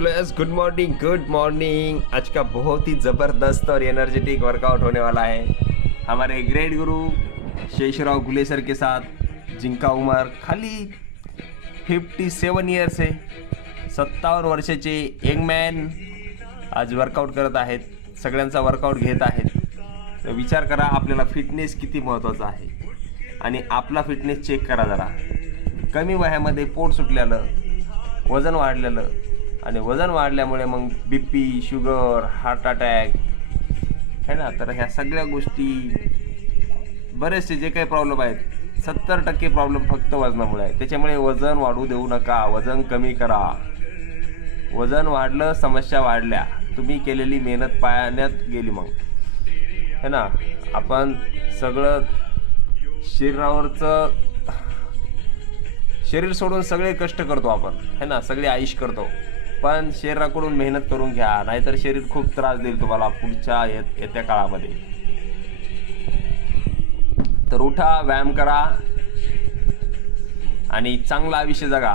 चलो yes, good morning. आज का बहुत ही ज़बरदस्त और एनर्जेटिक वर्कआउट होने वाला है हमारे ग्रेट गुरु शेषराव गुले सर के साथ, जिनका उम्र खाली 57 ईयर्स है। 57 वर्षाचे यंग मॅन आज वर्कआउट करत आहेत, सगळ्यांचा वर्कआउट घेत आहेत। तर विचार करा, आपल्याला फिटनेस किती महत्त्वाचा आहे आणि आपला फिटनेस चेक करा जरा। कमी वयामध्ये पोट सुटलेलं, वजन वाढलेलं, आणि वजन वाढल्यामुळे मग BP, शुगर, हार्ट अटॅक है ना। तर ह्या सगळ्या गोष्टी, बरेचसे जे काही प्रॉब्लेम आहेत, 70% प्रॉब्लेम फक्त वजनामुळे आहे। त्याच्यामुळे वजन वाढू देऊ नका, वजन कमी करा। वजन वाढलं, समस्या वाढल्या, तुम्ही केलेली मेहनत पाण्यात गेली मग, है ना। आपण सगळं शरीर सोडून सगळे कष्ट करतो आपण, है ना, सगळे आयुष करतो, पण शरीराकडून मेहनत करून घ्या, नाहीतर शरीर खूप त्रास देईल तुम्हाला पुढच्या येत्या काळामध्ये। तर उठा, व्यायाम करा आणि चांगलं आयुष्य जगा।